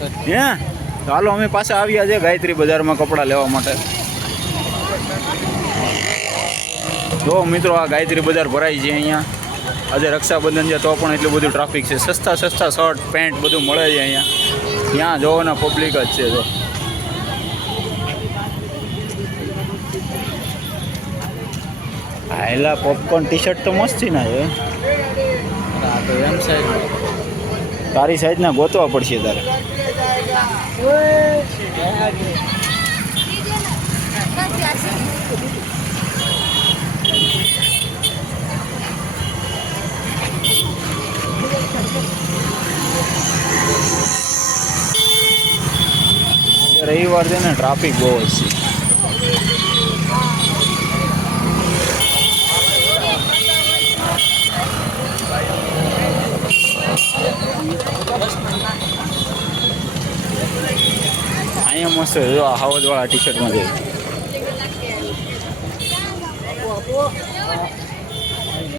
હે ચાલો અમે પાછા આવ્યા છે ગાયત્રી બજારમાં કપડાં લેવા માટે. જો મિત્રો આ ગાયત્રી બજાર ભરાય છે અહીંયા. આજે રક્ષાબંધન છે તો પણ એટલું બધું ટ્રાફિક છે. સસ્તા શર્ટ પેન્ટ બધું મળે છે અહીંયા. ત્યાં જોવાના પબ્લિક જ છે. જો હાયલા પોપકોર્ન ટી શર્ટ તો મસ્તી ના છે. તારી સાઈઝના ગોતવા પડશે તારે. રવિવાર છે ને ટ્રાફિક બહુ જ છે. અહીંયા મસ્ત જો આ હાવજવાળા ટી શર્ટમાં છે.